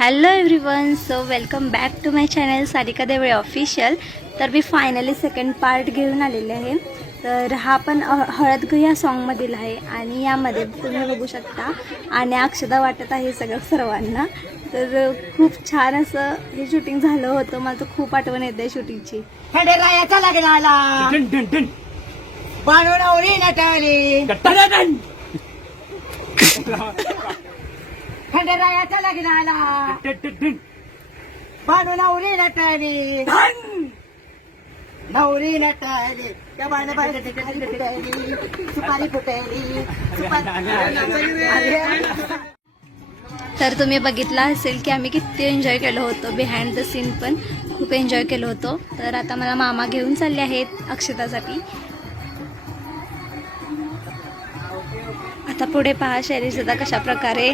Hello everyone, so welcome back to my channel Sarika Devale official. तर मी finally second part घेऊन आलेले आहे. तर हा पण हळद ग या सॉन्गमधील आहे आणि यामध्ये तुम्ही बघू शकता आणि अक्षदा वाटत आहे सगळं सर्वांना. तर खूप छान असं हे शूटिंग झालं होतं. मला तर खूप आठवण येते शूटिंगची. खंडेरायाचा लग्नाला बाणवणावरी नटली. खंडेरायाच्या लग्नाला बाणवणावरी नटली. नवरी नटली त्या बाणबाई सुपारी फुटली. तर तुम्ही बघितलं असेल की आम्ही किती एन्जॉय केलं होतं. बिहाइंड द सीन पण खूप एन्जॉय केलं होतं. तर आता मला मामा घेऊन चालले आहेत अक्षतासाठी. आता पुढे पहा शैली सुद्धा कशा प्रकारे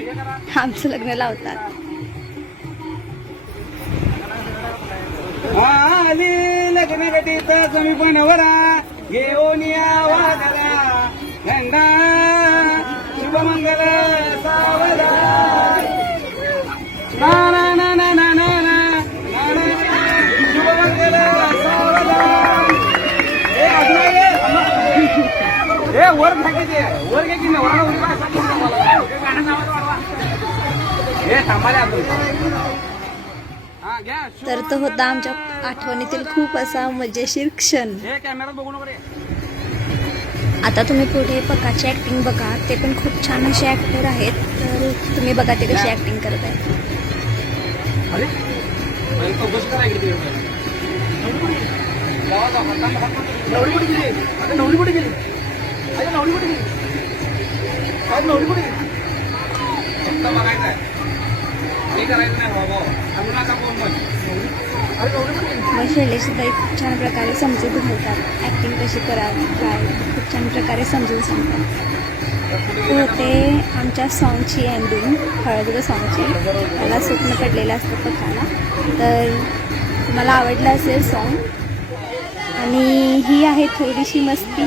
आमचं लग्न लावतात. आली लग्न गटीचा जमी बनवरा घेऊन या वागला गंगा शुभमंगल सावला. ना ना ना ना ना ना ना शुभमंगल सावला. वर घ्यायचे वर घ्यायची ना वरा उडी हे थांबाले तर तो होता आमच्या आठवणीतील खूप असा मजेशीर क्षण. कॅमेरा बघू नको रे. आता तुम्ही पुढे पकाची ऍक्टिंग बघा. ते पण खूप छान असे ऍक्टर आहेत. तर तुम्ही बघा ते कशी ऍक्टिंग करत आहेत. अरे चौकशी करा इकडे नवरी कुठे गेली. आता नवरी कुठे गेली. अरे नवरी कुठे गेली. काय नवरी कुठे गेली. फक्त बघायचं आहे हे करायचं नाही बाबा. सांगू नका फोन मध्ये. अरे नवरी कुठे गेली. मग शैलेश सुद्धा खूप छान प्रकारे समजून घालतात. ऍक्टिंग कशी करावी काय खूप छान प्रकारे समजून सांगतात. होते आमच्या सॉन्गची एंडिंग हळद ग सॉन्गची. मला स्वप्न पडलेलं असतं पकाला. तर मला आवडलं असेल सॉन्ग. आणि ही आहे थोडीशी मस्ती.